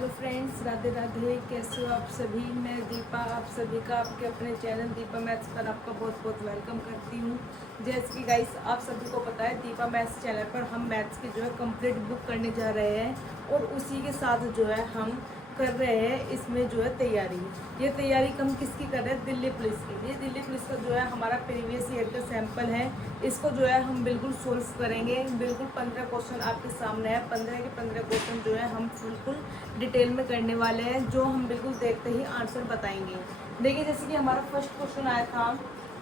Hello friends, Radhe Radhe. कैसे हो आप सभी? मैं दीपा आप सभी का आपके अपने चैनल दीपा मैथ्स पर आपका बहुत बहुत वेलकम करती हूँ। जैसे कि गाइस आप सभी को पता है, दीपा मैथ्स चैनल पर हम मैथ्स की जो है कंप्लीट बुक करने जा रहे हैं और उसी के साथ जो है हम कर रहे हैं इसमें जो है तैयारी। ये तैयारी हम किसकी कर रहे हैं? दिल्ली पुलिस की। ये दिल्ली पुलिस का जो है हमारा प्रीवियस ईयर का सैंपल है। इसको जो है हम बिल्कुल सोल्व करेंगे। बिल्कुल 15 क्वेश्चन आपके सामने है। 15 के 15 क्वेश्चन जो है हम बिल्कुल डिटेल में करने वाले हैं, जो हम बिल्कुल देखते ही आंसर बताएंगे। देखिए, जैसे कि हमारा फर्स्ट क्वेश्चन आया था,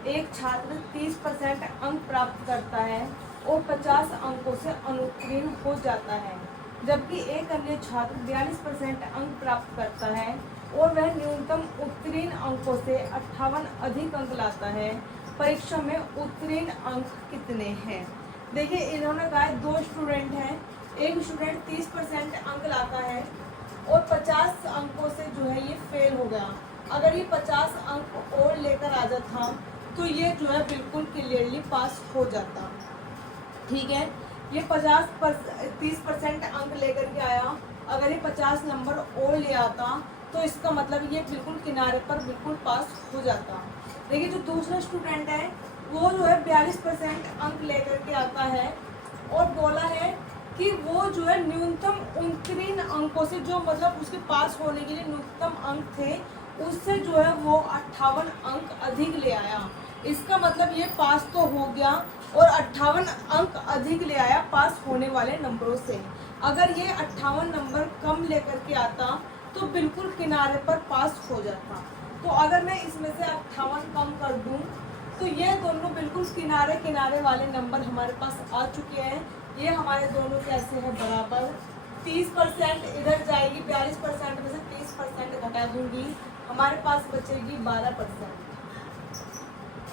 एक छात्र 30% अंक प्राप्त करता है और 50 अंकों से अनुत्तीर्ण हो जाता है, जबकि एक अन्य छात्र 42% अंक प्राप्त करता है और वह न्यूनतम उत्तीर्ण अंकों से 58 अधिक अंक लाता है। परीक्षा में उत्तीर्ण अंक कितने हैं? देखिए, इन्होंने कहा है 2 स्टूडेंट हैं। एक स्टूडेंट 30% अंक लाता है और 50 अंकों से जो है ये फेल हो गया। अगर ये 50 अंक और लेकर आ जाता तो ये जो है बिल्कुल क्लियरली पास हो जाता। ठीक है, ये 30% अंक लेकर के आया। अगर ये 50 नंबर और ले आता तो इसका मतलब ये बिल्कुल किनारे पर बिल्कुल पास हो जाता। देखिए, जो दूसरा स्टूडेंट है वो जो है 42% अंक लेकर के आता है और बोला है कि वो जो है न्यूनतम उत्तीर्ण अंकों से, जो मतलब उसके पास होने के लिए न्यूनतम अंक थे, उससे जो है वो 58 अंक अधिक ले आया। इसका मतलब ये पास तो हो गया और 58 अंक अधिक ले आया पास होने वाले नंबरों से। अगर ये 58 नंबर कम लेकर के आता तो बिल्कुल किनारे पर पास हो जाता। तो अगर मैं इसमें से 58 कम कर दूं तो ये दोनों बिल्कुल किनारे किनारे वाले नंबर हमारे पास आ चुके हैं। ये हमारे दोनों कैसे हैं? बराबर। 30% इधर जाएगी, 42% में से 30% घटा दूंगी, हमारे पास बचेगी 12%।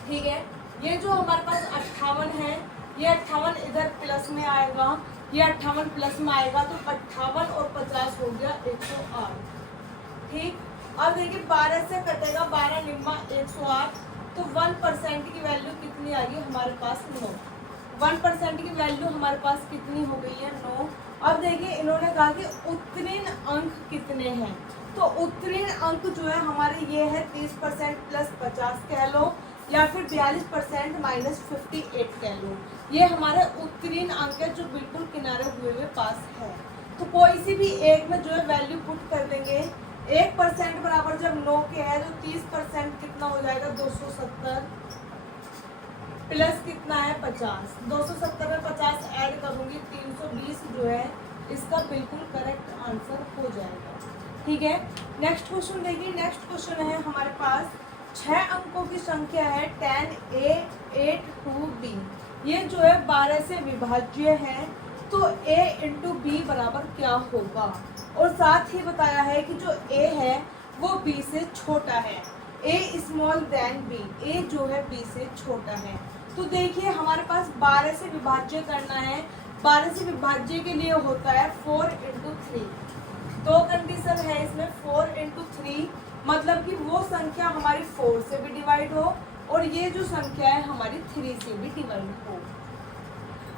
ठीक है, ये जो हमारे पास 58 है, ये 58 इधर प्लस में आएगा, ये 58 प्लस में आएगा, तो 58 और 50 हो गया 108। ठीक, अब देखिए 12 से कटेगा 12 निम्मा 108, तो 1% की वैल्यू कितनी आ गई हमारे पास? 9। 1% की वैल्यू हमारे पास कितनी हो गई है? 9। अब देखिए, इन्होंने कहा कि उत्तीर्ण अंक कितने हैं, तो उत्तीर्ण अंक जो है हमारे ये है 30% प्लस 50 कह लो, या फिर 42% माइनस 58 कह लो। ये हमारे उत्तीर्ण अंक है जो बिल्कुल किनारे हुए हुए पास है। तो कोई सी भी एक में जो है वैल्यू पुट कर देंगे। 1% बराबर जब 9 के है तो 30% कितना हो जाएगा? 270 प्लस कितना है? 50। 270 में 50 ऐड करूंगी, 320 जो है इसका बिल्कुल करेक्ट आंसर हो जाएगा। ठीक है, नेक्स्ट क्वेश्चन देखिए। नेक्स्ट क्वेश्चन है हमारे पास, 6 अंकों की संख्या है 10a 8 b। ये जो है 12 से विभाज्य है, तो a इंटू बी बराबर क्या होगा? और साथ ही बताया है कि जो a है वो b से छोटा है। a small than b, a जो है b से छोटा है। तो देखिए, हमारे पास 12 से विभाज्य करना है। 12 से विभाज्य के लिए होता है 4 इंटू 3। दो कंडीशन है इसमें, 4 इंटू 3 मतलब कि वो संख्या हमारी 4 से भी डिवाइड हो और ये जो संख्या है हमारी 3 से भी डिवाइड हो।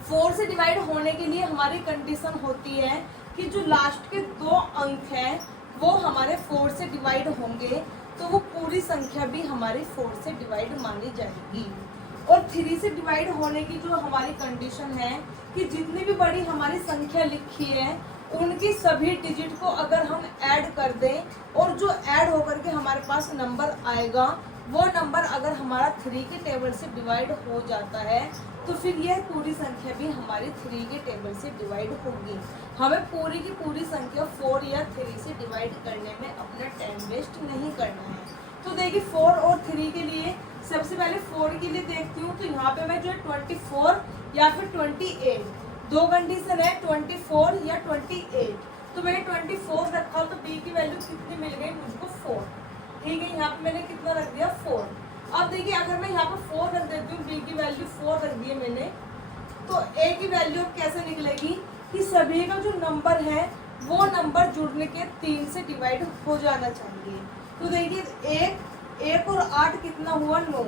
4 से डिवाइड होने के लिए हमारी कंडीशन होती है कि जो लास्ट के 2 अंक हैं वो हमारे 4 से डिवाइड होंगे, तो वो पूरी संख्या भी हमारी 4 से डिवाइड मानी जाएगी। और 3 से डिवाइड होने की जो हमारी कंडीशन है कि जितनी भी बड़ी हमारी संख्या लिखी है उनकी सभी डिजिट को अगर हम ऐड कर दें और जो ऐड होकर के हमारे पास नंबर आएगा वो नंबर अगर हमारा 3 के टेबल से डिवाइड हो जाता है तो फिर यह पूरी संख्या भी हमारी 3 के टेबल से डिवाइड होगी। हमें पूरी की पूरी संख्या 4 या 3 से डिवाइड करने में अपना टाइम वेस्ट नहीं करना है। तो देखिए, 4 और 3 के लिए सबसे पहले 4 के लिए देखती हूँ, तो यहाँ पे मैं जो है 24 या फिर 28, दो कंडीशन है, 24 या 28। तो मैंने 24 रखा तो b की वैल्यू कितनी मिल गई मुझको? 4। ठीक है, यहाँ पे मैंने कितना रख दिया? 4। अब देखिए, अगर मैं यहाँ पे 4 रख देती हूँ, b की वैल्यू 4 रख दी है मैंने, तो a की वैल्यू कैसे निकलेगी कि सभी का जो नंबर है वो नंबर जुड़ने के 3 से डिवाइड हो जाना चाहिए। तो देखिए, 1 और 8 कितना हुआ? 9।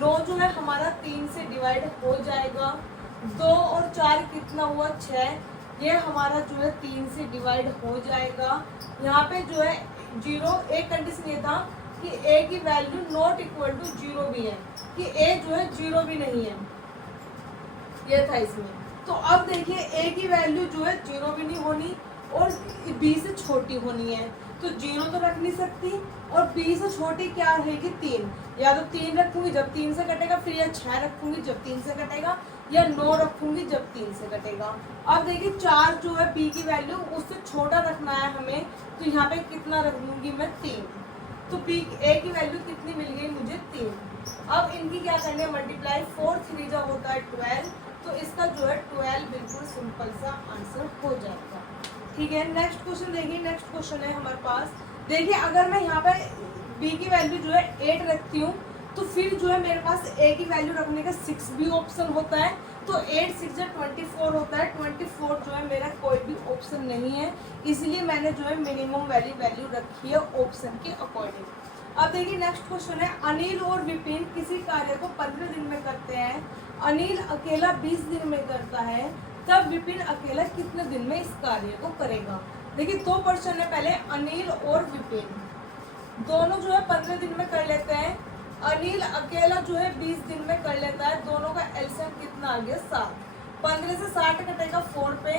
9 जो है हमारा 3 से डिवाइड हो जाएगा। 2 और 4 कितना हुआ? 6। ये हमारा जो है 3 से डिवाइड हो जाएगा। यहाँ पे जो है 0, एक कंडीशन ये था कि a की वैल्यू नॉट इक्वल टू 0 भी है, कि a जो है 0 भी नहीं है, ये था इसमें। तो अब देखिए a की वैल्यू जो है 0 भी नहीं होनी और b से छोटी होनी है, तो 0 तो रख नहीं सकती और b से छोटी क्या रहेगी 3, या तो 3 रखूंगी जब 3 से कटेगा, फिर या 6 रखूंगी जब 3 से कटेगा, या 9 रखूंगी जब 3 से कटेगा। अब देखिए 4 जो है b की वैल्यू उससे छोटा रखना है हमें, तो यहाँ पे कितना रख दूंगी मैं 3, तो b a की वैल्यू कितनी मिल गई मुझे 3। अब इनकी क्या करनी है मल्टीप्लाई, 4 3 जब होता है 12, तो इसका जो है 12 बिल्कुल सिंपल सा आंसर हो जाएगा। ठीक है, नेक्स्ट क्वेश्चन देखिए। नेक्स्ट क्वेश्चन है हमारे पास, देखिए अगर मैं यहाँ पे b की वैल्यू जो है 8 रखती हूँ, तो फिर जो है मेरे पास a की वैल्यू रखने का 6 भी ऑप्शन होता है, तो 8 6 24 होता है। 24 जो है मेरा कोई भी ऑप्शन नहीं है, इसलिए मैंने जो है मिनिमम वैल्यू रखी है ऑप्शन के अकॉर्डिंग। अब देखिए नेक्स्ट क्वेश्चन है, अनिल और विपिन किसी कार्य को 15 दिन में करते हैं, अनिल अकेला 20 दिन में करता है, तब विपिन अकेला कितने दिन में इस कार्य को करेगा। देखिए 2 पर्सन है, पहले अनिल और विपिन दोनों जो है 15 दिन में कर लेते हैं, अनिल अकेला जो है 20 दिन में कर लेता है, दोनों का एलसीएम कितना आ गया 7, 15 से 60 कटेगा 4 पे,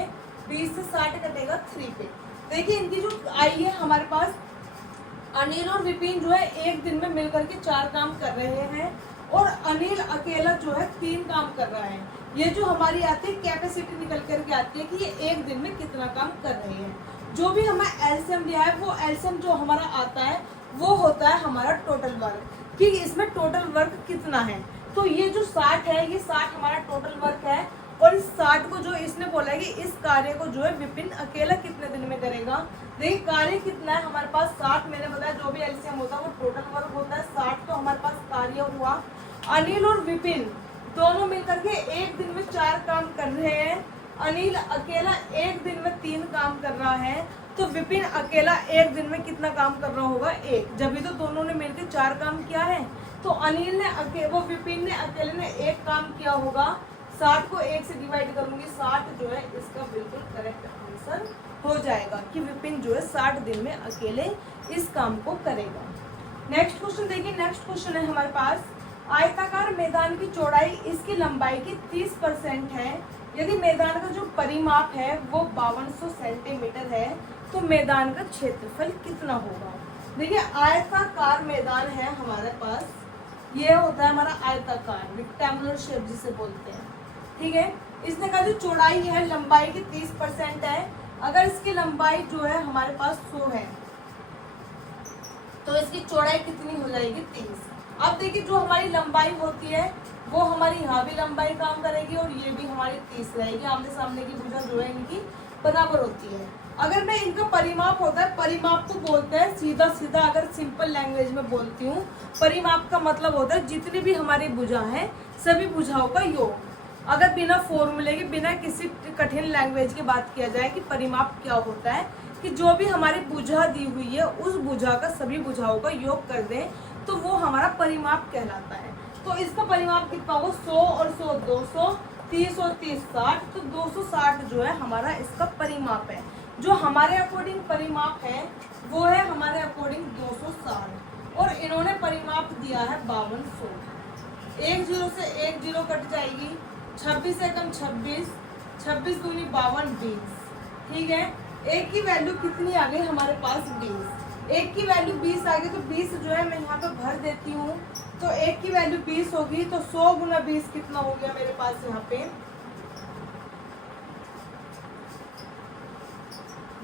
20 से 60 कटेगा 3 पे। देखिए इनकी जो आई है हमारे पास, अनिल और विपिन जो है एक दिन में मिलकर के 4 काम कर रहे हैं और अनिल अकेला जो है 3 काम कर रहा है। ये जो हमारी आती है कैपेसिटी निकल करके आती है कि ये एक दिन में कितना काम कर रहे हैं। जो भी हमें एलसीएम दिया है वो एलसीएम जो हमारा आता है वो होता है हमारा टोटल वर्क, कि इसमें टोटल वर्क कितना है। तो ये जो 60 है, ये 60 हमारा टोटल वर्क है, और इस 60 को जो इसने बोला है कि इस कार्य को जो है विपिन अकेला कितने दिन में करेगा। देखिए कार्य कितना है हमारे पास 60, मैंने बताया जो भी एलसीएम होता है वो टोटल वर्क होता है, 60 तो हमारे पास कार्य हुआ। अनिल और विपिन दोनों मिलकर के एक दिन में 4 काम कर रहे हैं, अनिल अकेला एक दिन में 3 काम कर रहा है, तो विपिन अकेला एक दिन में कितना काम कर रहा होगा 1, जब भी तो दोनों ने मिलकर 4 काम किया है, तो अनिल ने वो विपिन ने अकेले ने 1 काम किया होगा। 60 को 1 से डिवाइड करूंगी, 60 जो है इसका बिल्कुल करेक्ट आंसर हो जाएगा कि विपिन जो है 60 दिन में अकेले इस काम को करेगा। नेक्स्ट क्वेश्चन देखिए। नेक्स्ट क्वेश्चन है हमारे पास, आयताकार मैदान की चौड़ाई इसकी लंबाई की 30% है, यदि मैदान का जो परिमाप है वो 5200 सेंटीमीटर है, तो मैदान का क्षेत्रफल कितना होगा। देखिए आयताकार मैदान है हमारे पास, ये होता है हमारा आयताकार, रेक्टेंगुलर शेप जिसे बोलते हैं। ठीक है, इसने का जो चौड़ाई है लंबाई की 30% है, अगर इसकी लंबाई जो है हमारे पास 100 है, तो इसकी चौड़ाई कितनी हो जाएगी 30। अब देखिए जो हमारी लंबाई होती है वो हमारी यहाँ भी लंबाई काम करेगी और ये भी हमारी 30 रहेगी, आमने सामने की भुजा जो है इनकी बराबर होती है। अगर मैं इनका परिमाप होता है, परिमाप को बोलते हैं सीधा सीधा, अगर सिंपल लैंग्वेज में बोलती हूँ, परिमाप का मतलब होता है जितनी भी हमारी भुजा है सभी भुजाओं का योग। अगर बिना फॉर्मूले के, बिना किसी कठिन लैंग्वेज की बात किया जाए कि परिमाप क्या होता है, कि जो भी हमारी भुजा दी हुई है उस भुजा का सभी भुजाओं का योग कर दें तो वो हमारा परिमाप कहलाता है। तो इसका परिमाप कितना होगा 100 और 100 200, 30 और 30 60, तो 260 जो है हमारा इसका परिमाप है। जो हमारे अकॉर्डिंग परिमाप है वो है हमारे अकॉर्डिंग 260, और इन्होंने परिमाप दिया है 5200। 1 0 से 1 0 कट जाएगी, 26 से कम 26, 26 दूनी 52 20। ठीक है, एक की वैल्यू कितनी आ गई हमारे पास 20, एक की वैल्यू 20 आ गई, तो 20 जो है मैं यहाँ पे भर देती हूँ, तो एक की वैल्यू 20 होगी, तो 100 गुना 20 कितना हो गया मेरे पास यहाँ पे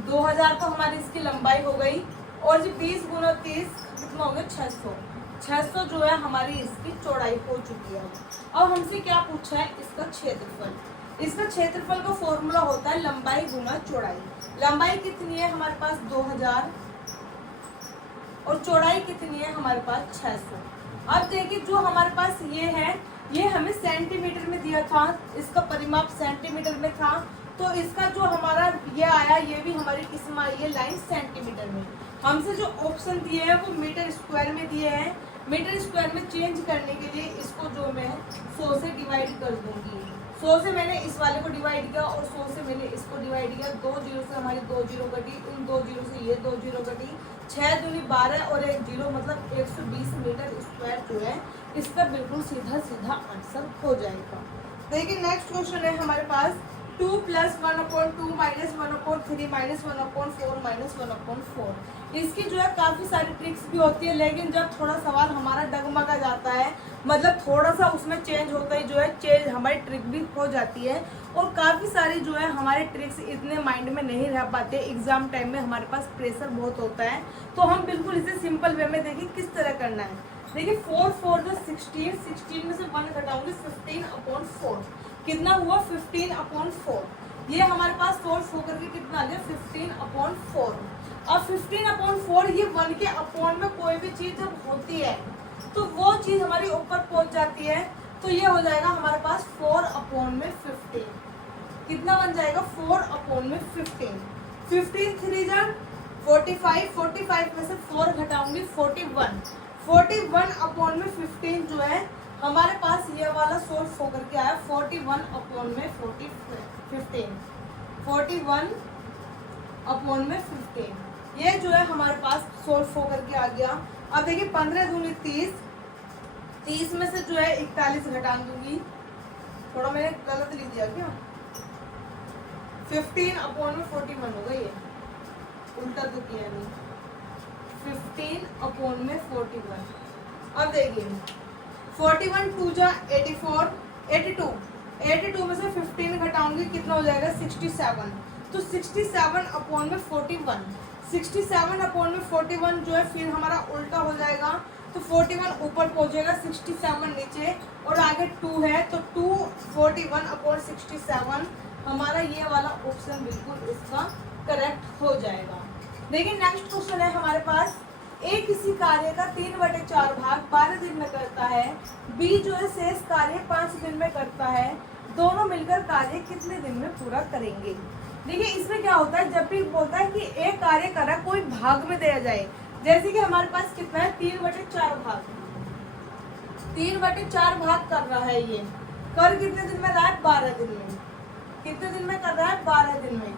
2000, तो हमारी इसकी लंबाई हो गई, और जो 20 गुना 30 कितना हो गया 600, 600 जो है हमारी इसकी चौड़ाई हो चुकी है। अब हमसे क्या पूछा है, इसका क्षेत्रफल। इसका क्षेत्रफल का फॉर्मूला होता है लंबाई गुना चौड़ाई। लंबाई कितनी है हमारे पास 2000 और चौड़ाई कितनी है हमारे पास 600। अब देखिए जो हमारे पास ये है, ये हमें सेंटीमीटर में दिया था, इसका परिमाप सेंटीमीटर में था, तो इसका जो हमारा ये आया, ये भी हमारी किस्म आई है लाइन सेंटीमीटर में। हमसे जो ऑप्शन दिए हैं वो मीटर स्क्वायर में दिए हैं, मीटर स्क्वायर में चेंज करने के लिए इसको जो मैं 100 से डिवाइड कर दूंगी। 100 से मैंने इस वाले को डिवाइड किया और 100 से मैंने इसको डिवाइड गया, 2 जीरो से हमारी 2 जीरो कटी, उन 2 जीरो से ये 2 जीरो कटी, 6 दूनी 12 और 1 जीरो, मतलब 120 मीटर स्क्वायर जो है इसका बिल्कुल सीधा सीधा आंसर हो जाएगा। देखिए नेक्स्ट क्वेश्चन है हमारे पास 2 + 1/2 - 1/3 - 1/4 - 1/4। इसकी जो है काफ़ी सारी ट्रिक्स भी होती है, लेकिन जब थोड़ा सवाल हमारा डगमगा जाता है, मतलब थोड़ा सा उसमें चेंज होता ही जो है चेंज हमारी ट्रिक भी हो जाती है, और काफ़ी सारी जो है हमारे ट्रिक्स इतने माइंड में नहीं रह पाते। एग्जाम टाइम में हमारे पास प्रेशर बहुत होता है, तो हम बिल्कुल इसे सिंपल वे में देखिए किस तरह करना है। देखिए 4 4 जो 16, 16 में से 1 घटाऊंगी 15/4, कितना हुआ 15/4। ये हमारे पास सोल्व होकर के कितना आ गया 15/4। अब 15/4 ये 1 के अपॉन में कोई भी चीज जब होती है तो वो चीज हमारी ऊपर पहुंच जाती है, तो ये हो जाएगा हमारे पास 4/15। कितना बन जाएगा 4/15। 15 3 जा 45, 45 में से 4 घटाऊंगी 41, 41/15 जो है हमारे पास ये वाला सोल्व होकर के आया 41/15, 41/15 ये जो है हमारे पास सोल्व होकर के आ गया। अब देखिए 15 दूनी 30, 30 में से जो है 41 घटा दूंगी, थोड़ा मैंने गलत लिख दिया क्या, 15/41 होगा, ये उल्टा तो किया नहीं, 15/41। अब देखिए 41 2 जा 84, 82 में से 15 घटाऊंगी कितना हो जाएगा 67, तो 67/41, 67/41 जो है फिर हमारा उल्टा हो जाएगा, तो 41 ऊपर पहुंचेगा 67 नीचे, और आगे 2 है तो 2 41/67 हमारा ये वाला ऑप्शन बिल्कुल इसका करेक्ट हो जाएगा। देखिए नेक्स्ट क्वेश्चन है हमारे पास, ए किसी कार्य का 3/4 भाग 12 दिन में करता है, बी जो है शेष कार्य 5 दिन में करता है, दोनों मिलकर कार्य कितने दिन में पूरा करेंगे। देखिए इसमें क्या होता है, जब भी बोलता है कि एक कार्य करा कोई भाग में दिया जाए, जैसे कि हमारे पास कितना है 3/4 भाग, 3/4 भाग कर रहा है, ये कर कितने दिन में रहा है 12 दिन में, कितने दिन में कर रहा है 12 दिन में।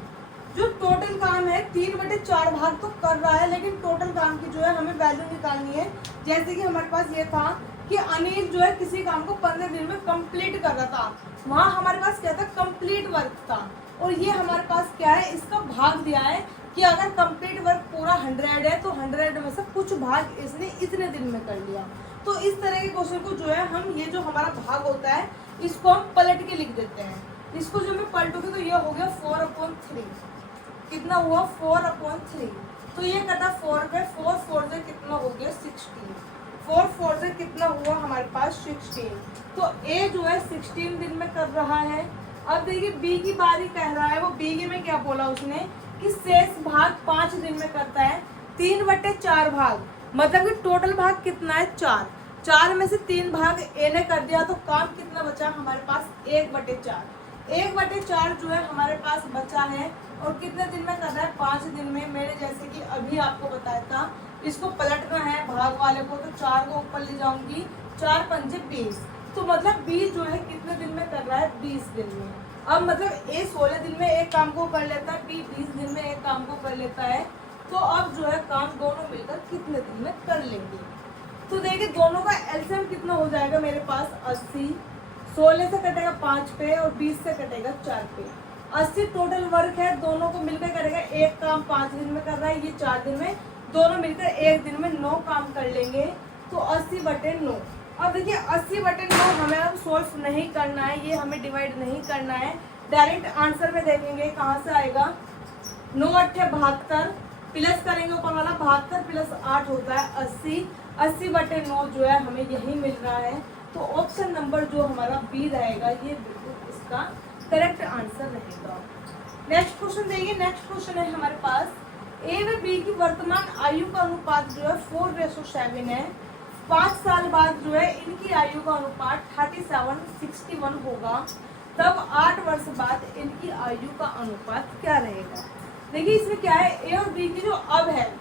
जो टोटल काम है 3/4 भाग तो कर रहा है, लेकिन टोटल काम की जो है हमें वैल्यू निकालनी है। जैसे कि हमारे पास ये था कि अनिल जो है किसी काम को 15 दिन में कंप्लीट कर रहा था, वहाँ हमारे पास क्या था कंप्लीट वर्क था, और ये हमारे पास क्या है इसका भाग दिया है कि अगर कंप्लीट वर्क पूरा 100 है तो 100 में से कुछ भाग इसने इतने दिन में कर लिया। तो इस तरह के क्वेश्चन को जो है हम ये जो हमारा भाग होता है इसको हम पलट के लिख देते हैं। इसको जो मैं पलटूंगी तो ये हो गया 4/3, कितना हुआ 4/3, तो ये कहता 4 पे 4 4 से कितना हो गया 16, 4 4 से कितना हुआ हमारे पास 16, तो ए जो है 16 दिन में कर रहा है। अब देखिए बी की बारी कह रहा है, वो बी के में क्या बोला उसने कि शेष भाग 5 दिन में करता है, 3/4 भाग, मतलब कि टोटल भाग कितना है 4, 4 में से 3 भाग ए ने कर दिया, तो काम कितना बचा हमारे पास 1/4, 1/4 जो है हमारे पास बचा है, और कितने दिन में कर रहा है 5 दिन में। मैंने जैसे कि अभी आपको बताया था इसको पलटना है भाग वाले को, तो 4 को ऊपर ले जाऊंगी, 4 पंजे 20, तो मतलब बी जो है कितने दिन में कर रहा है 20 दिन में। अब मतलब ए 16 दिन में एक काम को कर लेता है, बी 20 दिन में एक काम को कर लेता है, तो अब जो है काम दोनों मिलकर कितने दिन में कर लेंगे। तो देखिए दोनों का एलसीएम कितना हो जाएगा मेरे पास 80, 16 से कटेगा 5 पे और 20 से कटेगा 4 पे, 80 टोटल वर्क है, दोनों को मिलकर करेगा, एक काम 5 दिन में कर रहा है, ये 4 दिन में, दोनों मिलकर एक दिन में 9 काम कर लेंगे, तो 80/9। अब देखिए 80/9 हमें अब सोल्व नहीं करना है, ये हमें डिवाइड नहीं करना है, डायरेक्ट आंसर में देखेंगे कहाँ से आएगा, 9 8 72, प्लस करेंगे ऊपर वाला 72 + 8 होता है 80, 80/9 जो है हमें यही मिल रहा है, तो ऑप्शन नंबर जो हमारा बी रहेगा ये बिल्कुल इसका करेक्ट आंसर रहेगा। नेक्स्ट क्वेश्चन देखिए, नेक्स्ट क्वेश्चन है हमारे पास, ए व बी की वर्तमान आयु का अनुपात जो है 4:7 है, 5 साल बाद जो है इनकी आयु का अनुपात 37:61 होगा, तब 8 वर्ष बाद इनकी आयु का अनुपात क्या रहेगा। देखिए इसमें क्या है, ए और बी की जो अब है,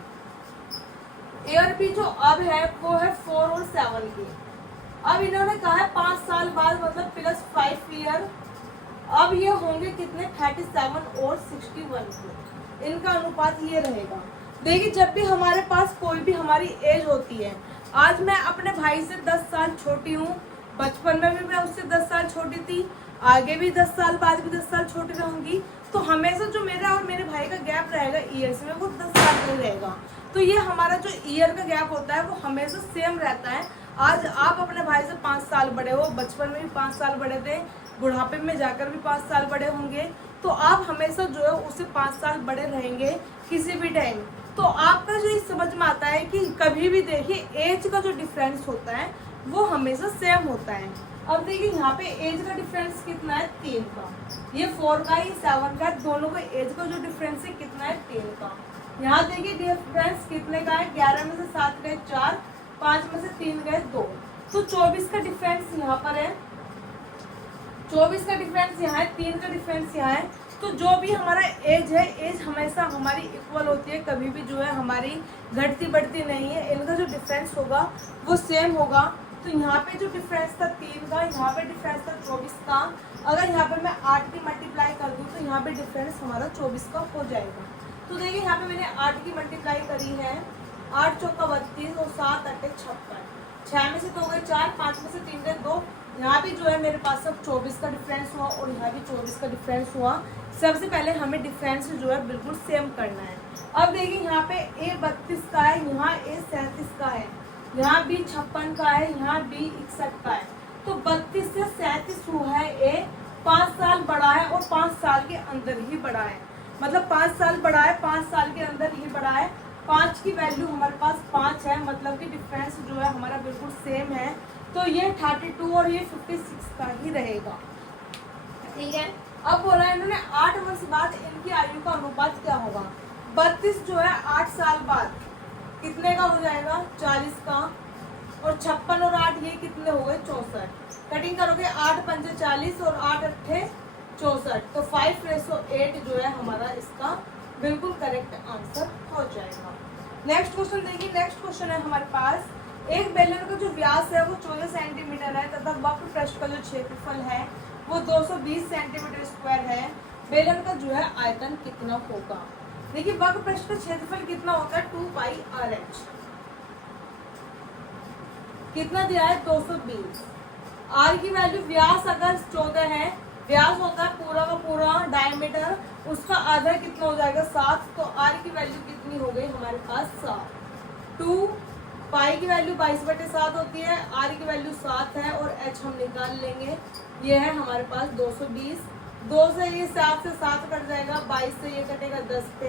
ए और बी जो अब है वो है 4 और 7 की। अब इन्होंने कहा है 5 साल बाद, मतलब +5 ईयर अब ये होंगे कितने 37 और 61 के, इनका अनुपात ये रहेगा। देखिए जब भी हमारे पास कोई भी हमारी एज होती है, आज मैं अपने भाई से 10 साल छोटी हूँ, बचपन में भी मैं उससे 10 साल छोटी थी, आगे भी 10 साल बाद भी 10 साल छोटी रहूंगी, तो हमेशा जो मेरा और मेरे भाई का गैप रहेगा ईयर्स में वो 10 साल का ही रहेगा। तो ये हमारा जो ईयर का गैप होता है वो हमेशा सेम रहता है। आज आप अपने भाई से 5 साल बड़े हो, बचपन में भी 5 साल बड़े थे, बुढ़ापे में जाकर भी 5 साल बड़े होंगे, तो आप हमेशा जो है उससे 5 साल बड़े रहेंगे किसी भी टाइम। तो आपका जो इस समझ में आता है कि कभी भी देखिए एज का जो डिफरेंस होता है वो हमेशा सेम होता है। अब देखिए यहाँ पे एज का डिफरेंस कितना है 3 का, ये 4 का ये 7 का, दोनों का एज का जो डिफरेंस है कितना है 3 का। यहाँ देखिए डिफरेंस कितने का है, 11 में से 7 गए 4, 5 में से 3 गए 2, तो 24 का डिफरेंस यहाँ पर है, 24 का डिफरेंस यहाँ है, 3 का डिफरेंस यहाँ है। तो जो भी हमारा एज है, एज हमेशा हमारी इक्वल होती है, कभी भी जो है हमारी घटती बढ़ती नहीं है, इनका जो डिफरेंस होगा वो सेम होगा। तो यहाँ पे जो डिफरेंस था 3 का, यहाँ पे डिफरेंस था 24 का, अगर यहाँ पे मैं 8 की मल्टीप्लाई कर दूँ तो यहाँ पे डिफरेंस हमारा 24 का हो जाएगा। तो देखिए यहाँ पे मैंने 8 की मल्टीप्लाई करी है, 8 चौका 32 और 7 अट्ठे 56, 6 में से 2 गए 4, 5 में से 3 गए 2, यहाँ भी जो है मेरे पास सब 24 का डिफरेंस हुआ और यहाँ भी 24 का डिफरेंस हुआ। सबसे पहले हमें डिफरेंस जो है बिल्कुल सेम करना है। अब देखिए यहाँ पे ए 32 का है, यहाँ ए 37 का है, यहाँ बी 56 का है, यहाँ बी 61 का है। तो 32 से 37 हुआ है ए, 5 साल बड़ा है और 5 साल के अंदर ही बड़ा है, मतलब 5 साल बड़ा है, 5 साल के अंदर ही बड़ा है। 5 की वैल्यू हमारे पास 5 है, मतलब कि डिफरेंस जो है हमारा बिल्कुल सेम है। तो ये 32 और ये 56 का ही रहेगा, ठीक है। अब बोला इन्होंने 8 वर्ष बाद इनकी आयु का अनुपात क्या होगा। 32 जो है 8 साल बाद कितने का हो जाएगा 40 का, और 56 और 8 ये कितने हो गए 64, कटिंग करोगे 8 पंजे 40 और 8 अट्ठे 64, तो 5:8 जो है हमारा इसका बिल्कुल करेक्ट आंसर हो जाएगा। नेक्स्ट क्वेश्चन देखिए, नेक्स्ट क्वेश्चन है हमारे पास, एक बेलन का जो व्यास है वो 14 सेंटीमीटर है तथा वक्र पृष्ठ का जो क्षेत्रफल है वो 220 सेंटीमीटर स्क्वायर है। बेलन का जो है आयतन कितना होगा। देखिए वक्र पृष्ठ का क्षेत्रफल कितना होता है 2πr/h, कितना दिया है 220। आर की वैल्यू, व्यास अगर 14 है, व्यास होता है पूरा का पूरा डायमीटर, उसका आधा कितना हो जाएगा 7, तो आर की वैल्यू कितनी हो गई हमारे पास 7। 2 पाई की वैल्यू 22/7 होती है, आर की वैल्यू 7 है और एच हम निकाल लेंगे, ये है हमारे पास 220। 2 से ये 7 से 7 कट जाएगा, 22 से ये कटेगा 10 पे,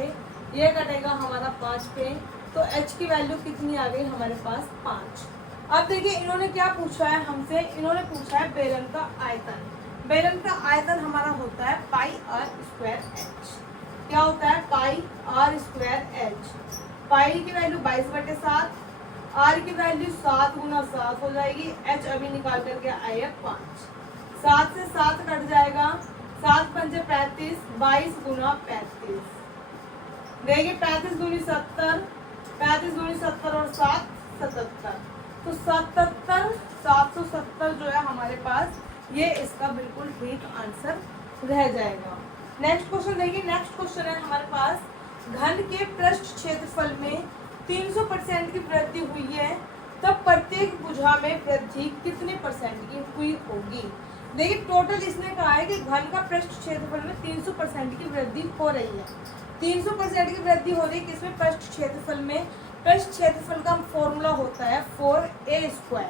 ये कटेगा हमारा 5 पे, तो एच की वैल्यू कितनी आ गई हमारे पास 5। अब देखिए इन्होंने क्या पूछा है हमसे, इन्होंने पूछा है बेलन का आयतन। बेलन का आयतन हमारा होता है πr²h। क्या होता है πr²h। पाई की वैल्यू 22/7, आर की वैल्यू 7 × 7 हो जाएगी, एच अभी निकाल करके आए 5। 7 से 7 कट जाएगा, 7 पंजे 35, 22 × 35, देखिए 35 दूनी 70, 35 दूनी 70 और 7 77, तो 77 770 जो है हमारे पास ये इसका बिल्कुल ठीक आंसर रह जाएगा। नेक्स्ट क्वेश्चन देखिए, नेक्स्ट क्वेश्चन है हमारे पास, घन के पृष्ठ क्षेत्रफल में 300% की वृद्धि हुई है, तब प्रत्येक भुजा में वृद्धि कितने % की हुई होगी। देखिए टोटल इसने कहा है कि घन का पृष्ठ क्षेत्रफल में 300% की वृद्धि हो रही है। 300% की वृद्धि हो रही है किसमें, पृष्ठ क्षेत्रफल में। पृष्ठ क्षेत्रफल का फॉर्मूला होता है 4a²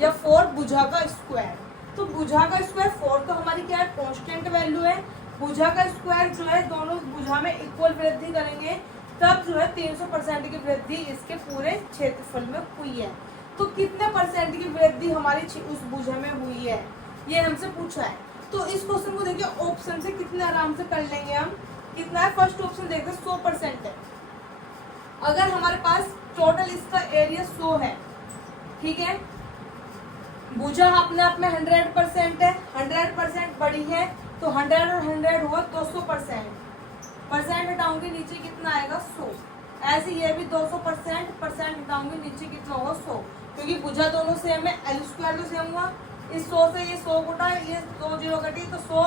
या 4 भुजा का स्क्वायर। तो भुजा का स्क्वायर 4 तो हमारी क्या है कांस्टेंट वैल्यू है, भुजा का स्क्वायर जो है दोनों भुजा में इक्वल वृद्धि करेंगे तब जो है 300% की वृद्धि इसके पूरे क्षेत्रफल में हुई है। तो कितने % की वृद्धि हमारी उस भुजा में हुई है ये हमसे पूछा है। तो इस क्वेश्चन को देखिए ऑप्शन से कितने आराम से कर लेंगे हम। कितना है, फर्स्ट ऑप्शन देखते 100% है। अगर हमारे पास टोटल इसका एरिया 100 है, ठीक है, भुजा अपने आप में 100% है, 100% बड़ी है, तो 100 और 100 हुआ 200%। परसेंट हटाऊंगी नीचे कितना आएगा 100। ऐसे ये भी 200%, परसेंट हटाऊंगी नीचे कितना होगा 100, क्योंकि भुजा दोनों सेम है, L² तो सेम हुआ। इस 100 से ये 100 कटा, ये 2 0 कटी, तो 100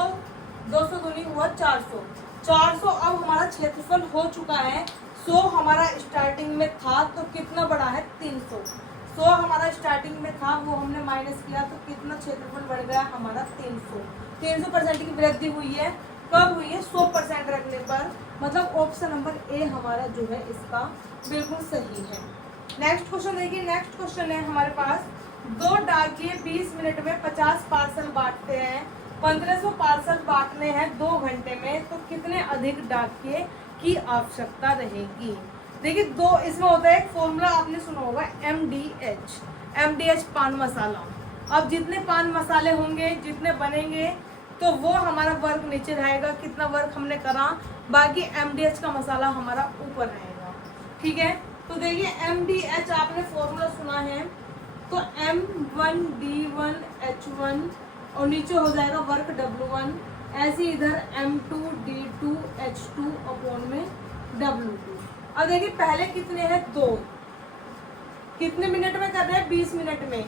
200 दूनी हुआ 400। 400 अब हमारा क्षेत्रफल हो चुका है। 100 हमारा स्टार्टिंग में था तो कितना बढ़ा है 300। 100 हमारा स्टार्टिंग में था, वो हमने माइनस किया तो कितना क्षेत्रफल बढ़ गया हमारा 300। 300% की वृद्धि हुई है। कब हुई है? 100% रखने पर। मतलब ऑप्शन नंबर ए हमारा जो है इसका बिल्कुल सही है। नेक्स्ट क्वेश्चन देखिए। नेक्स्ट क्वेश्चन है हमारे पास, 2 डाकिये 20 मिनट में 50 पार्सल बांटते हैं। 1500 पार्सल बांटने हैं 2 घंटे में, तो कितने अधिक डाकिये की आवश्यकता रहेगी? देखिए दो इसमें होता है, एक फॉर्मूला आपने सुना होगा MDH पान मसाला। अब जितने पान मसाले होंगे, जितने बनेंगे, तो वो हमारा वर्क नीचे रहेगा, कितना वर्क हमने करा, बाकी MDH का मसाला हमारा ऊपर रहेगा। ठीक है, तो देखिए MDH आपने फॉर्मूला सुना है, तो M1D1H1 और नीचे हो जाएगा वर्क W1, ऐसे इधर M2D2H2 अपॉन में W2। अब देखिए पहले कितने हैं 2, कितने मिनट में कर रहे हैं 20 मिनट में।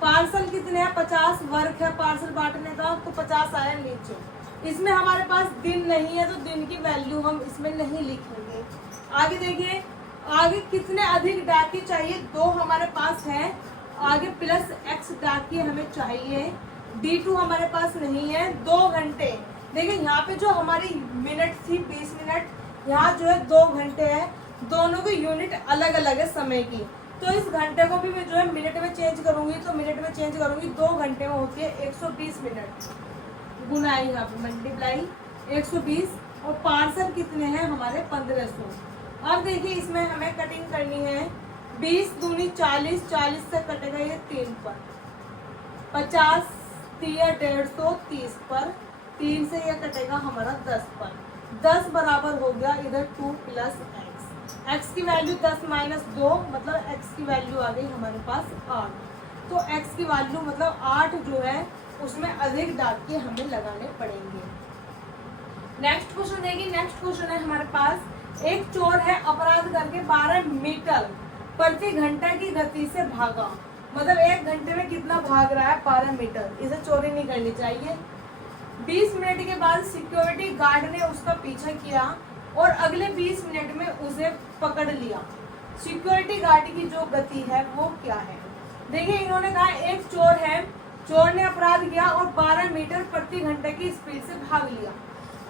पार्सल कितने हैं 50, वर्क है पार्सल बांटने का, तो 50 आया नीचे। इसमें हमारे पास दिन नहीं है तो दिन की वैल्यू हम इसमें नहीं लिखेंगे। आगे देखिए, आगे कितने अधिक डाकिये चाहिए, 2 हमारे पास है, आगे प्लस x डाकिये हमें चाहिए। D2 हमारे पास नहीं है। 2 घंटे, देखिए यहाँ पे जो हमारी मिनट थी 20 मिनट, यहाँ जो है 2 घंटे है। दोनों की यूनिट अलग अलग है समय की, तो इस घंटे को भी मैं जो है मिनट में चेंज करूंगी, तो मिनट में चेंज करूंगी। 2 घंटे में होती है 120 मिनट, गुना है यहाँ पे मल्टीप्लाई 120, और पार्सल कितने हैं हमारे 1500। अब देखिए इसमें हमें कटिंग करनी है, 20 दूनी 40, 40 से कटेगा ये 3 पर, 50 3 150, 30 पर, 3 से ये कटेगा हमारा 10 पर, 10 बराबर हो गया इधर 2 प्लस x की वैल्यू 10 माइनस 2, मतलब x की वैल्यू आ गई हमारे पास 8। तो x की वैल्यू मतलब 8 जो है उसमें अधिक डाकिये हमें लगाने पड़ेंगे। नेक्स्ट क्वेश्चन देखिए। नेक्स्ट क्वेश्चन है हमारे पास, एक चोर है अपराध करके 12 मीटर प्रति घंटा की गति से भागा। मतलब 1 घंटे में कितना भाग रहा है 12 मीटर। इसे चोरी नहीं करनी चाहिए। 20 मिनट के बाद सिक्योरिटी गार्ड ने उसका पीछा किया और अगले 20 मिनट में उसे पकड़ लिया। सिक्योरिटी गार्ड की जो गति है वो क्या है? देखिए इन्होंने कहा एक चोर है, चोर ने अपराध किया और 12 मीटर प्रति घंटे की स्पीड से भाग लिया।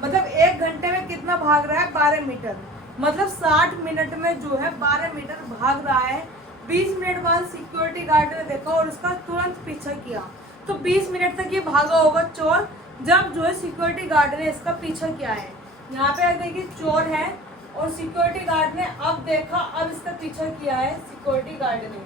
मतलब 1 घंटे में कितना भाग रहा है 12 मीटर, मतलब 60 मिनट में जो है 12 मीटर भाग रहा है। 20 मिनट बाद सिक्योरिटी गार्ड ने देखा और उसका तुरंत पीछा किया। तो 20 मिनट तक ये भागा होगा चोर, जब जो है सिक्योरिटी गार्ड ने इसका पीछा किया है। यहाँ पे देखिए चोर है और सिक्योरिटी गार्ड ने अब देखा, अब इसका पीछा किया है सिक्योरिटी गार्ड ने।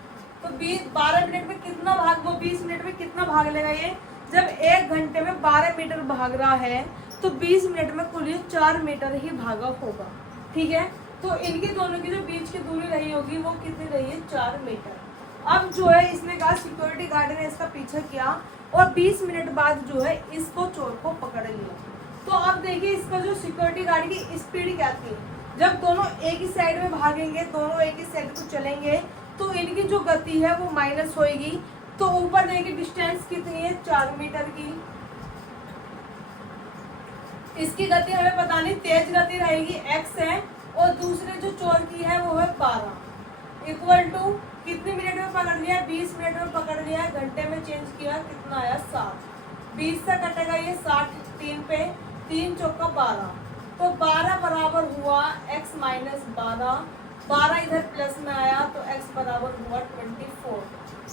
तो 12 मिनट में कितना भाग, वो 20 मिनट में कितना भाग लेगा ये? जब 1 घंटे में 12 मीटर भाग रहा है तो 20 मिनट में कुल ये 4 मीटर ही भागा होगा। ठीक है, तो इनके दोनों की जो बीच की दूरी रही होगी वो कितनी रही है 4 मीटर। अब जो है इसने कहा सिक्योरिटी गार्ड ने इसका पीछा किया और 20 मिनट बाद जो है इसको चोर को पकड़ लिया। तो अब देखिए इसका जो सिक्योरिटी गार्ड की स्पीड क्या थी, जब दोनों एक ही साइड में भागेंगे, दोनों एक ही साइड को चलेंगे, तो इनकी जो गति है वो माइनस होएगी। तो ऊपर देखिए डिस्टेंस कितनी है 4 मीटर की। इसकी गति हमें पता नहीं, तेज गति रहेगी x है, और दूसरे जो चोर की है वो है 12, इक्वल टू कितने मिनट में पकड़ लिया? 20 मिनट में पकड़ लिया, घंटे में चेंज किया, कितना आया 7। 20 से कटेगा ये 60, 3 पे 3 चौका 12, तो 12 बराबर हुआ x माइनस 12। 12 इधर प्लस में आया तो x बराबर हुआ 24,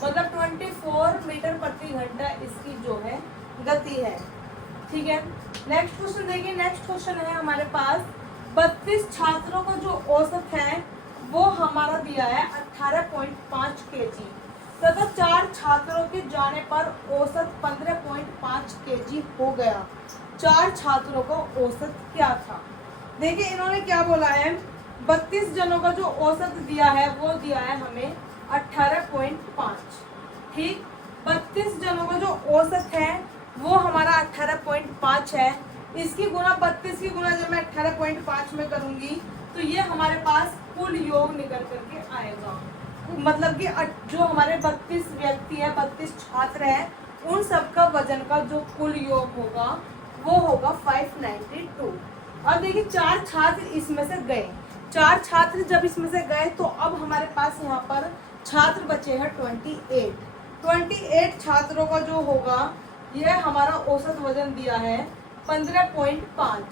मतलब 24 मीटर प्रति घंटा इसकी जो है गति है। ठीक है, नेक्स्ट क्वेश्चन देखिए। नेक्स्ट क्वेश्चन है हमारे पास, 32 छात्रों का जो औसत है वो हमारा दिया है 18.5 kg तथा 4 छात्रों के जाने पर औसत 15.5 kg हो गया। 4 छात्रों का औसत क्या था? देखिए इन्होंने क्या बोला है, 32 जनों का जो औसत दिया है वो दिया है हमें 18.5। ठीक, 32 जनों का जो औसत है वो हमारा 18.5 है। इसकी गुना 32 की गुना जब मैं 18.5 में करूंगी तो ये हमारे पास कुल योग निकल करके आएगा। मतलब कि जो हमारे 32 व्यक्ति है, 32 छात्र है, उन सब का वजन का जो कुल योग होगा वो होगा 592। अब देखिए 4 छात्र इसमें से गए, 4 छात्र जब इसमें से गए तो अब हमारे पास यहाँ पर छात्र बचे हैं 28 छात्रों का जो होगा ये हमारा औसत वजन दिया है 15.5।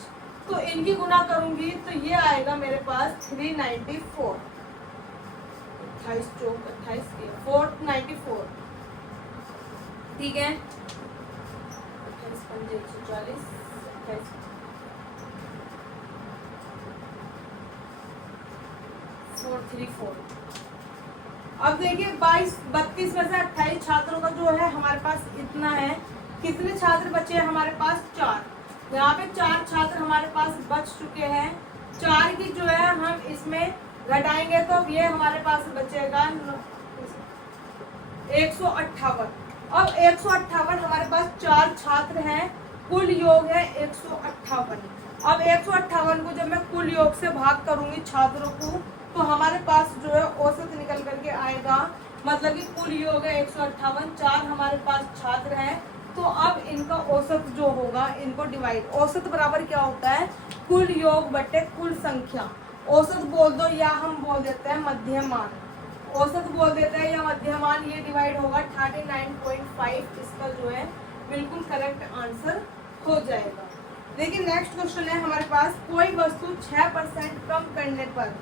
तो इनकी गुना करूंगी तो ये आएगा मेरे पास 394, 28 चौक 28 494, ठीक है। 28 पंजे 140, 28 434। अब देखिए 32 में से 28 छात्रों का जो है हमारे पास इतना है। कितने छात्र बचे हैं हमारे पास? 4। यहाँ पे 4 छात्र हमारे पास बच चुके हैं। 4 की जो है हम इसमें घटाएंगे तो ये हमारे पास बचेगा 158। अब 158 हमारे पास 4 छात्र हैं, कुल योग है 158। अब 158 को जब मैं कुल योग से भाग करूंगी छात्रों को तो हमारे पास जो है औसत निकल करके आएगा, मतलब कि कुल योग है 158, 4 हमारे पास छात्र हैं। तो अब इनका औसत जो होगा इनको डिवाइड, औसत बराबर क्या होता है? कुल योग बटे कुल संख्या। औसत बोल दो या हम बोल देते हैं मध्यमान, औसत बोल देते हैं या मध्यमान, ये डिवाइड होगा 39.5। इसका जो है बिल्कुल करेक्ट आंसर हो जाएगा। देखिए नेक्स्ट क्वेश्चन है हमारे पास, कोई वस्तु 6% कम करने पर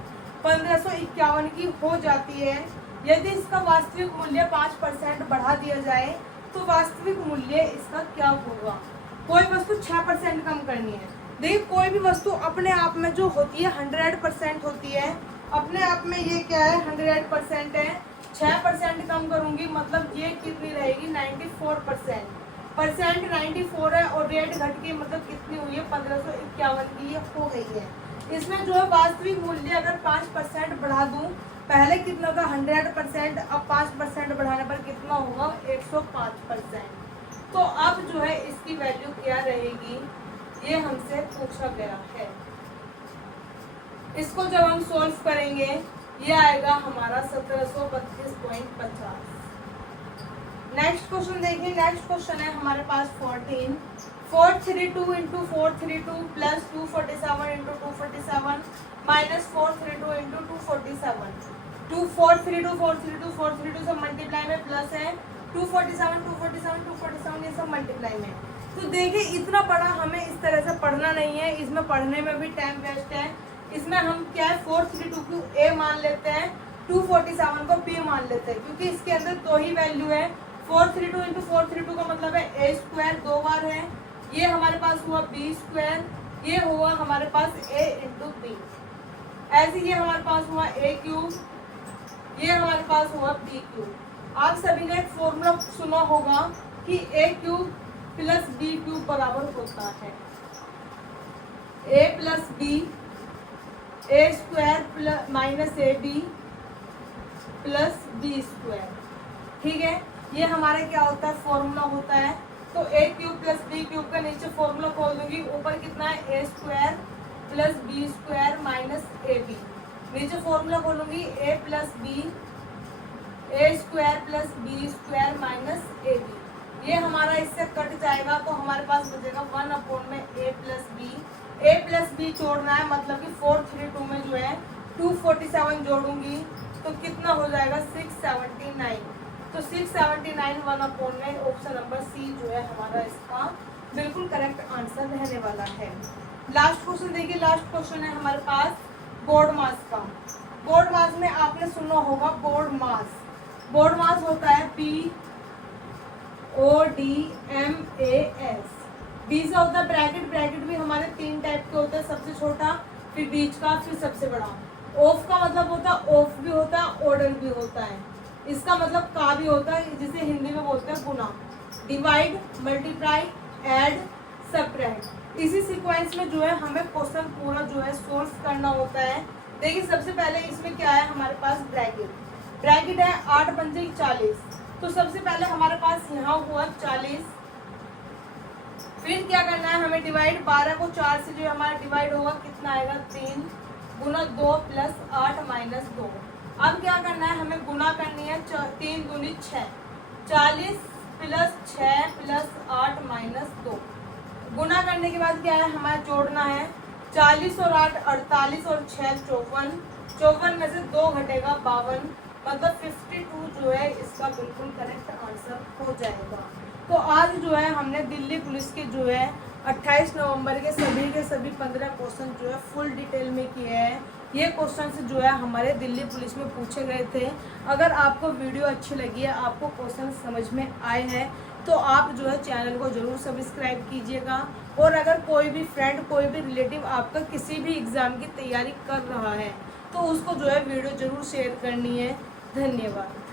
1551 की हो जाती है। यदि इसका वास्तविक मूल्य 5% बढ़ा दिया जाए तो वास्तविक मूल्य इसका क्या होगा? कोई वस्तु 6% कम करनी है। देखिए कोई भी वस्तु अपने आप में जो होती है 100% होती है, अपने आप में ये क्या है 100% है। 6% कम करूंगी मतलब ये कितनी रहेगी 94%। परसेंट 94 है और रेट घट के मतलब कितनी हुई है 1551 की ये हो गई है। इसमें जो है वास्तविक मूल्य अगर 5% बढ़ा दूं, पहले कितना था 100%, अब 5% बढ़ाने पर कितना होगा 105%। तो अब जो है इसकी वैल्यू क्या रहेगी ये हमसे पूछा गया है। इसको जब हम सोल्व करेंगे ये आएगा हमारा 1732.50। नेक्स्ट क्वेश्चन देखिए, नेक्स्ट क्वेश्चन है हमारे पास 14। 432 into 432 plus 247 into 247 minus 432 into 247। 432 सब मल्टीप्लाई में प्लस है, 247 ये सब मल्टीप्लाई में। तो देखिए इतना बड़ा हमें इस तरह से पढ़ना नहीं है, इसमें पढ़ने में भी टाइम वेस्ट है। इसमें हम क्या है 432 को ए मान लेते हैं, 247 को बी मान लेते हैं, क्योंकि इसके अंदर दो ही वैल्यू है। 432 इंटू 432 का मतलब है ए स्क्वायर, 2 बार है। ये हमारे पास हुआ बी स्क्वायर, ये हुआ हमारे पास ए इंटू बी। ऐसे ये हमारे पास हुआ ए क्यूब, ये हमारे पास हुआ बी क्यूब। आप सभी ने एक फॉर्मूला सुना होगा कि A cube plus B cube बराबर होता है A plus B, A square plus minus A B plus B square, ठीक है। ये हमारा क्या होता है फॉर्मूला होता है। तो A cube plus B cube का नीचे फॉर्मूला खोल दूंगी, ऊपर कितना है A square plus B square minus A B. नीचे फॉर्मूला खोलूंगी A plus B, A square plus B square minus A B. ये हमारा इससे कट जाएगा तो हमारे पास बचेगा 1 में ए प्लस बी। ए प्लस बी जोड़ना है मतलब कि 432 में जो है 247 जोड़ूंगी तो कितना हो जाएगा 679। तो 679 1 में ऑप्शन नंबर सी जो है हमारा इसका बिल्कुल करेक्ट आंसर रहने वाला है। लास्ट क्वेश्चन देखिए, लास्ट क्वेश्चन है हमारे पास बोर्ड मास का। बोर्ड मास में आपने सुना होगा बोर्ड मास। बोर्ड मास होता है BODMAS। बी से होता है ब्रैकेट, ब्रैकेट भी हमारे 3 टाइप के होते हैं, सबसे छोटा, फिर बीच का, फिर सबसे बड़ा। ऑफ का मतलब होता है ऑफ भी होता है, ऑर्डर भी होता है। इसका मतलब का भी होता है, जिसे हिंदी में बोलते हैं गुना। डिवाइड, मल्टीप्लाई, ऐड, सब्ट्रैक्ट, इसी सीक्वेंस में जो है हमें क्वेश्चन पूरा जो है सोल्व करना होता है। देखिए सबसे पहले इसमें क्या है हमारे पास ब्रैकेट, ब्रैकेट है 8 पंजे 40। तो सबसे पहले हमारे पास यहाँ हुआ 40, फिर क्या करना है हमें डिवाइड, 12 को 4 से जो हमारा डिवाइड होगा कितना आएगा 3 गुना 2 प्लस 8 माइनस 2। अब क्या करना है हमें गुना करनी है, 3 दूनी 6, 40 प्लस 6 प्लस 8 माइनस 2। गुना करने के बाद क्या है हमारा जोड़ना है 40 और 8 48 और 6 54। 54 में से 2 घटेगा 52, मतलब 52 जो है इसका बिल्कुल करेक्ट आंसर हो जाएगा। तो आज जो है हमने दिल्ली पुलिस के जो है 28 नवंबर के सभी 15 क्वेश्चन जो है फुल डिटेल में किए हैं। ये क्वेश्चन जो है हमारे दिल्ली पुलिस में पूछे गए थे। अगर आपको वीडियो अच्छी लगी है, आपको क्वेश्चन समझ में आए हैं, तो आप जो है चैनल को ज़रूर सब्सक्राइब कीजिएगा। और अगर कोई भी फ्रेंड, कोई भी रिलेटिव आपका किसी भी एग्ज़ाम की तैयारी कर रहा है तो उसको जो है वीडियो ज़रूर शेयर करनी है। धन्यवाद।